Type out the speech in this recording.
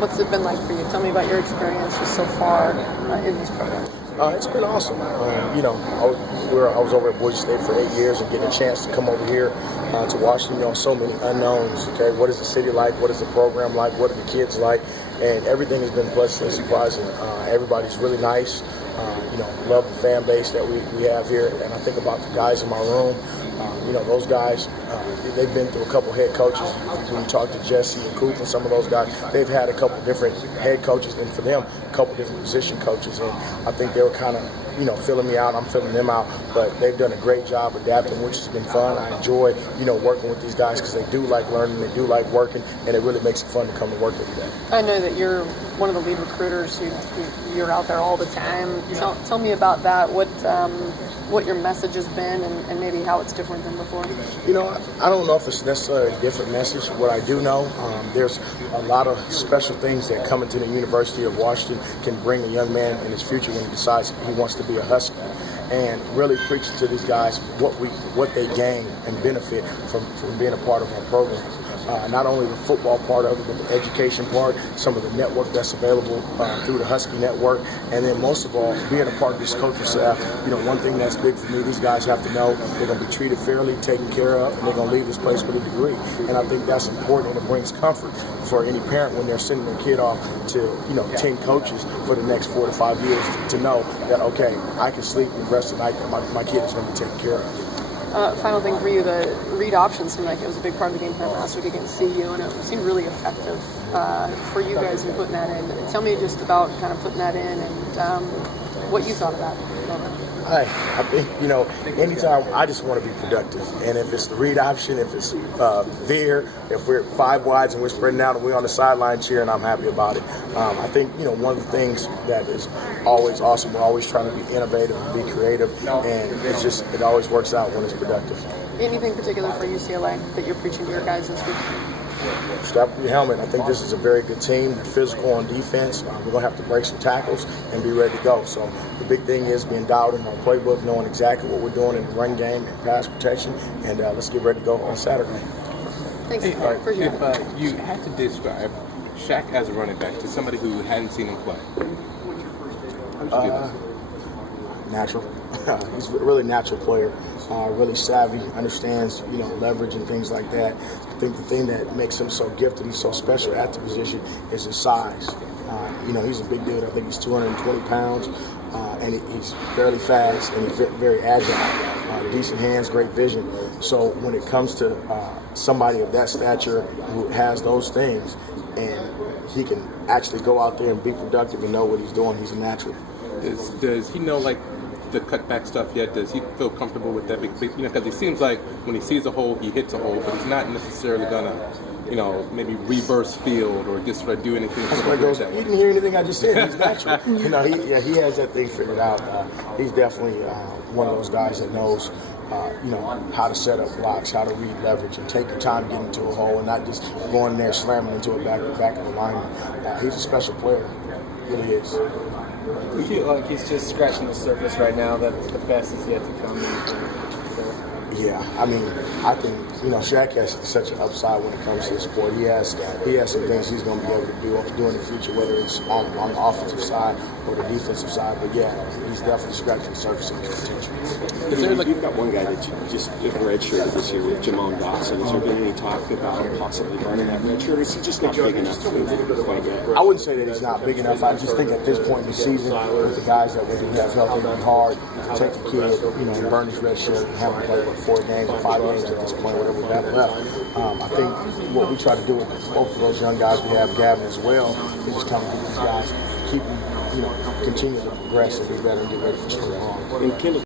What's it been like for you? Tell me about your experience just so far in this program. It's been awesome. I was over at Boise State for 8 years and getting a chance to come over here to Washington. So many unknowns. Okay, what is the city like? What is the program like? What are the kids like? And everything has been pleasantly surprising. Everybody's really nice. Love the fan base that we have here. And I think about the guys in my room. Those guys, they've been through a couple head coaches. When you talk to Jesse and Coop and some of those guys, they've had a couple different head coaches, and for them, a couple different position coaches. And I think they were kind of, filling me out. I'm filling them out. But they've done a great job adapting, which has been fun. I enjoy, working with these guys because they do like learning, they do like working, and it really makes it fun to come to work every day. I know that you're one of the lead recruiters. You're out there all the time. Tell me about that. What your message has been and maybe how it's different than before? I don't know if it's necessarily a different message. What I do know, there's a lot of special things that come into the University of Washington can bring a young man in his future when he decides he wants to be a Husky. And really preaching to these guys what they gain and benefit from being a part of our program. Not only the football part of it, but the education part, some of the network that's available through the Husky Network, and then most of all, being a part of this coaching staff. One thing that's big for me, these guys have to know they're going to be treated fairly, taken care of, and they're going to leave this place with a degree. And I think that's important, and it brings comfort for any parent when they're sending their kid off to 10 coaches for the next 4 to 5 years to know that, okay, I can sleep and rest at night, that my kid is going to be taken care of. Final thing for you, the read option seemed like it was a big part of the game plan last week against CU, and it seemed really effective for you guys in putting that in. Tell me just about kind of putting that in and what you thought of that. I think, anytime I just want to be productive. And if it's the read option, if it's there, if we're 5 wides and we're spreading out and we're on the sideline cheering, I'm happy about it. I think, one of the things that is always awesome, we're always trying to be innovative and be creative, and it always works out when it's productive. Anything particular for UCLA that you're preaching to your guys this week? Strap up your helmet. I think this is a very good team. They're physical on defense. We're going to have to break some tackles and be ready to go. So the big thing is being dialed in our playbook, knowing exactly what we're doing in the run game and pass protection, and let's get ready to go on Saturday. Thanks. Hey, if you had to describe Shaq as a running back to somebody who hadn't seen him play, how would you do this? Natural. He's a really natural player, really savvy, understands, leverage and things like that. I think the thing that makes him so gifted, he's so special at the position, is his size. He's a big dude. I think he's 220 pounds, and he's fairly fast, and he's very agile, decent hands, great vision. So when it comes to somebody of that stature who has those things, and he can actually go out there and be productive and know what he's doing, he's a natural. Does he know, the cutback stuff yet? Does he feel comfortable with that? Because it seems like when he sees a hole, he hits a hole, but he's not necessarily going to, maybe reverse field or just do anything. You didn't hear anything I just said. He's natural. He has that thing figured out. He's definitely one of those guys that knows, how to set up blocks, how to read leverage, and take your time getting into a hole and not just going there slamming into a back of the lineman. He's a special player. He really is. You feel like he's just scratching the surface right now, that the best is yet to come? Yeah, I think, Shaq has such an upside when it comes to the sport. He has some things he's going to be able to do in the future, whether it's on the offensive side or the defensive side. But yeah, he's definitely scratching the surface of his potential. You've got one guy that you just redshirted this year with Jamon Dawson. Has there been any talk about possibly running that redshirt, or is he just not big enough to quite yet? I wouldn't say that he's not big enough. I just think at this point in the season, with the guys that we have healthy, it'd be hard to take the kid, and burn his red shirt and have him play with 4 games or 5 games at this point, whatever we have left. I think what we try to do with both of those young guys, we have Gavin as well, is just kind of get these guys, keep them, continue to progress and be better and get ready for spring ball.